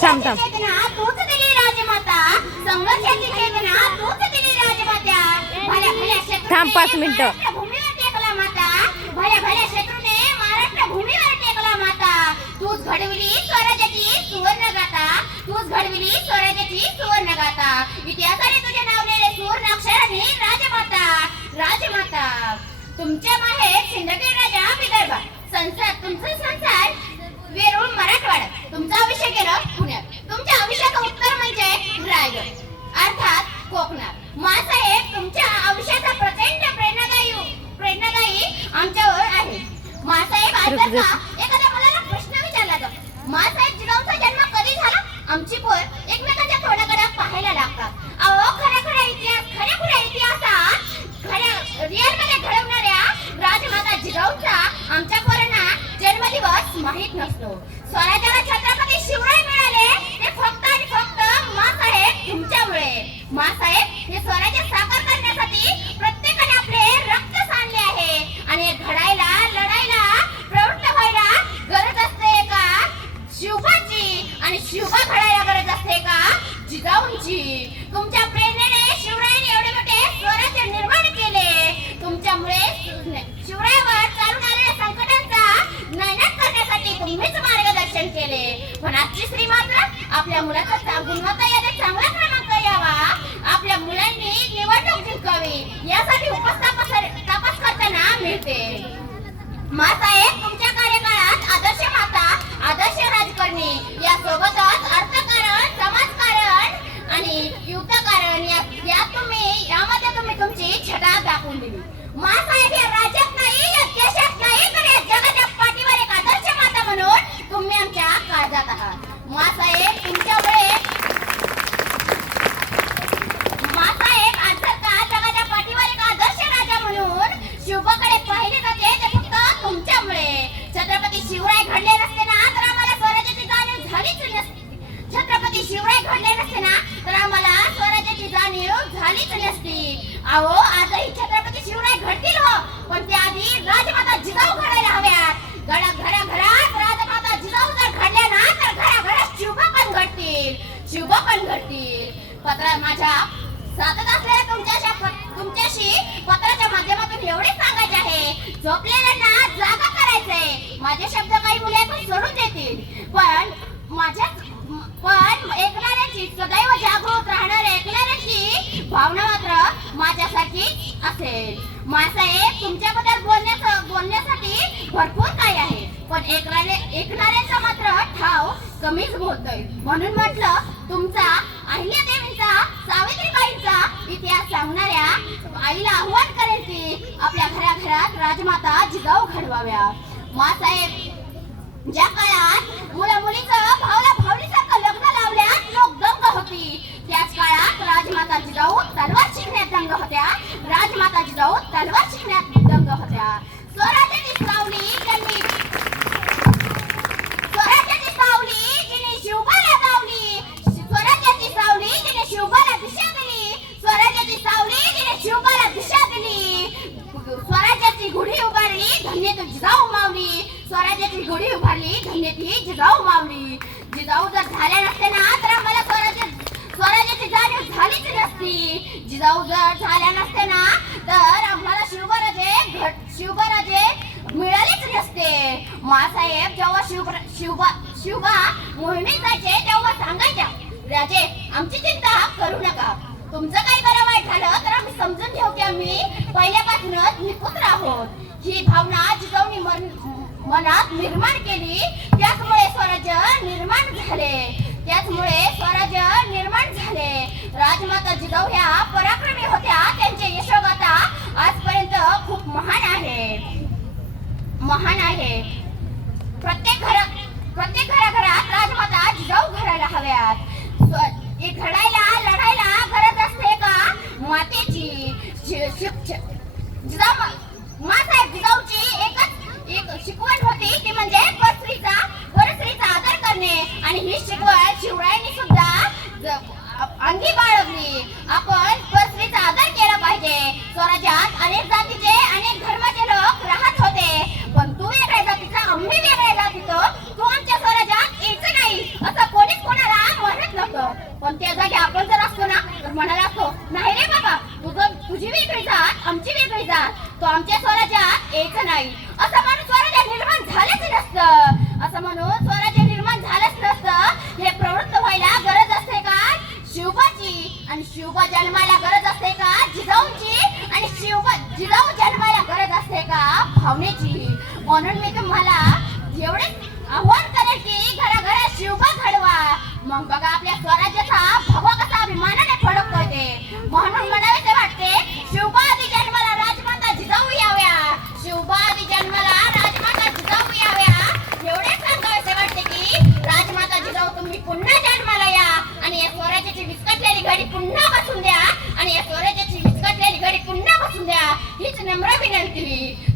संघर्षाची चेतना तूच दिली राजमाता, संघर्षाची चेतना तूच दिली राजमाता. भल्या भल्या शत्रूने थांब 5 मिनिटं. भूमीवर टेकला माता, भल्या भल्या शत्रूने महाराष्ट्र भूमीवर टेकला माता. तूच घडविली स्वराज्याची सुवर्ण गाथा, तूच घडविली स्वराज्याची सुवर्ण गाथा. इतिहासाने तुझे नावलेले सुवर्ण अक्षरांनी राजमाता, राजमाता. तुमच्या माहेर सिंदखेड राजा विदर्भ, संसार तुमचा संसार वेरूळ मराठवाडा, तुमचा आयुष्य गेलं पुण्यात. तुमच्या आयुष्याचं उत्तर म्हणजे रायगड अर्थात कोकणात. मासाहेब तुमच्या आयुष्याचा प्रचंड प्रेरणादायी आमच्यावर आहे. मासाहेब आजचा एखाद्या मुलाला प्रश्न विचारला जातो, मासाहेब जिजाऊंचा जन्म कधी झाला? आमची पोर एकमेकांच्या तोंडाकडे पाहायला लागतात. अहो खऱ्या इतिहासात रिअल मध्ये घडवणाऱ्या राजमाता जिजाऊंचा आमच्या पोरांना जन्मदिवस माहित नसतो. स्वराज्याला छत्रपती शिवराय मिळाले ते फक्त आणि फक्त मासाहेब तुमच्यामुळे. मासाहेब हे स्वराज्य साकार करण्यासाठी प्रत्येकाने आपले रक्त सांडले आहे आणि घडायला लढायला प्रवृत्त व्हायला गरज असते का शिवबाची, आणि शिवबा घडायला गरज असते का जिजाऊंची. तुमच्या प्रेरणेने शिवरायांनी एवढे मोठे स्वराज्य निर्माण केले. तुमच्यामुळे शिवरायावर चालून आलेल्या संकटांचा नायनाट करण्यासाठी तुम्हीच मार्गदर्शन केले. पण आजची स्त्री मात्र आपल्या मुलाचा गुणवत्ता यादीत चांगला क्रमांक यावा, आपल्या मुलांनी निवडणूक जिंकावी यासाठी तपास करताना मिळते. मासाहेब तुमच्या कार्यकाळात आदर्श माता, आदर्श राजकारणी यासोबतच अर्थकारण, समाजकारण आणि युद्धकारण यामध्ये तुम्ही तुमची छटा दाखवून दिली. मासाहेब या राज्यात नाही, या देशात नाही, तर या जगाच्या पाठीवर एक आदर्श माता म्हणून तुम्ही आमच्या काळजात आहात. मासाहेब तुमच्यामुळे जगाच्या पाठीवर एक आदर्श राजा म्हणून शिवबाकडे पाहिले जाते ते फक्त तुमच्यामुळे. छत्रपती शिवराय घडले नसते ना तर आम्हाला स्वराज्याची जाणीव झालीच नसती. छत्रपती शिवराय घडले नसते ना तर आम्हाला स्वराज्याची जाणीव झालीच नसती. अहो आजही छत्रपती शिवराय घडतील हो, पण त्याआधी राजमाता जिजाऊ घडायला हव्यात. घराघरात राजमाता जिजाऊ जर घडल्या ना तर घराघरात शिवबा पण घडतील, शिवबा पण घडतील. माझ्या सातत असलेल्या तुमच्याशी पत्राच्या माध्यमातून एवढे सांगायचे आहे, झोपलेल्यांना जागा करायचंय. माझे शब्द काही मुले पण सोडून देतील, पण ऐकणाऱ्याची, सदैव जागृत राहणाऱ्या ऐकणाऱ्याची भावना मात्र माझ्यासारखीच असेल. मासाहेब तुमच्याबद्दल बोलण्यासाठी भरपूर काही आहे, पण ऐकणाऱ्याचा मात्र ठाव कमीच बोलतोय. म्हणून म्हटलं तुमचा अहिल्यादेवींचा, सावित्रीबाईंचा इतिहास सांगणाऱ्या आईला आव्हान करेल की आपल्या घराघरात राजमाता जिजाऊ घडवाव्या. मासाहेब ज्या काळात मुलीचं भावलीसारखं लग्न लावल्यात लोक दंग होती, त्याच काळात राजमाता जिजाऊ तलवार शिकण्यात दंग होत्या. राजमाता जिजाऊ तलवार शिकण्यात दंग होत्या. स्वराज्याची सावली जिने शिवबाला दावली, स्वराज्याची सावली जिने शिवबाला दिशा दिली, स्वराज्याची सावली जिने शिवबाला दिशा दिली. स्वराज्याची गुढी उभारली धन्य ती जिजाऊ मावली, स्वराज्याची गुढी उभारली धन्य ती जिजाऊ मावली. जिजाऊ जर झाल्या नसते ना तर आम्हाला स्वराज्याची जाणीव झालीच नसती. जिजाऊ जर झाल्या नसते ना तर आम्हाला शिवबराजे मिळालेच नसते. मासाहेब जेव्हा शिवबा मोहिमेत जायचे तेव्हा सांगायच्या, राजे आमची चिंता करू नका, तुमचं काही बरं वाईट झालं तर आम्ही समजून घेऊ की आम्ही पहिल्यापासूनच निपुत्र आहोत. ही भावना जिजाऊंनी मनात निर्माण केली, त्याचमुळे स्वराज्य निर्माण झाले. राजमाता जिजाऊ ह्या पराक्रमी होत्या, त्यांचे यशोगाथा आजपर्यंत खूप महान आहे. प्रत्येक घराघरात राजमाता जिजाऊ घडायला हव्यात. घडायला लढायला गरज असते का मातेची. मासाहेब जिजाऊची एक शिकवण होती ती म्हणजे परस्त्रीचा आदर करणे, आणि ही शिकवण शिवरायांनी सुद्धा अंगी बाळगली. आपण परस्त्रीचा आदर केला पाहिजे. स्वराज्यात अनेक जातीचे, अनेक धर्माचे लोक राहत होते, पण तू वेगळ्या जातीचा, आम्ही वेगळ्या जातीचं, तू आमच्या स्वराज्यात यायचं नाही असं कोणीच कोणाला यायचं नाही. असं म्हणून स्वराज्य निर्माण झालंच नसतं. असं म्हणून स्वराज्य निर्माण झालंच नसतं. हे प्रवृत्त व्हायला गरज असते का शिवबाची, आणि शिवबा जन्माला गरज असते का जिजाऊंची, आणि जिजाऊ जन्माला गरज असते का भावनेची. म्हणून मी तुम्हाला एवढे आव्हान करेल की घराघरात शिवबा घडवा. मग बघा आपल्या स्वराज्याचा भगवा कसा अभिमानाने फडकतोय ते. म्हणून म्हणावेसे वाटते शिवबा आदी जन्माला राजमाता जिजाऊ याव्या, शिवबा आदी जन्माला राजमाता जिजाऊ याव्या. एवढे सांगावेसे वाटते की राजमाता जिजाऊ तुम्ही पुन्हा जन्माला या, आणि या स्वराज्याची विस्कटलेली घडी पुन्हा बसून द्या, आणि या स्वराज्याची विस्कटलेली घडी पुन्हा बसून द्या. हीच नम्र विनंती.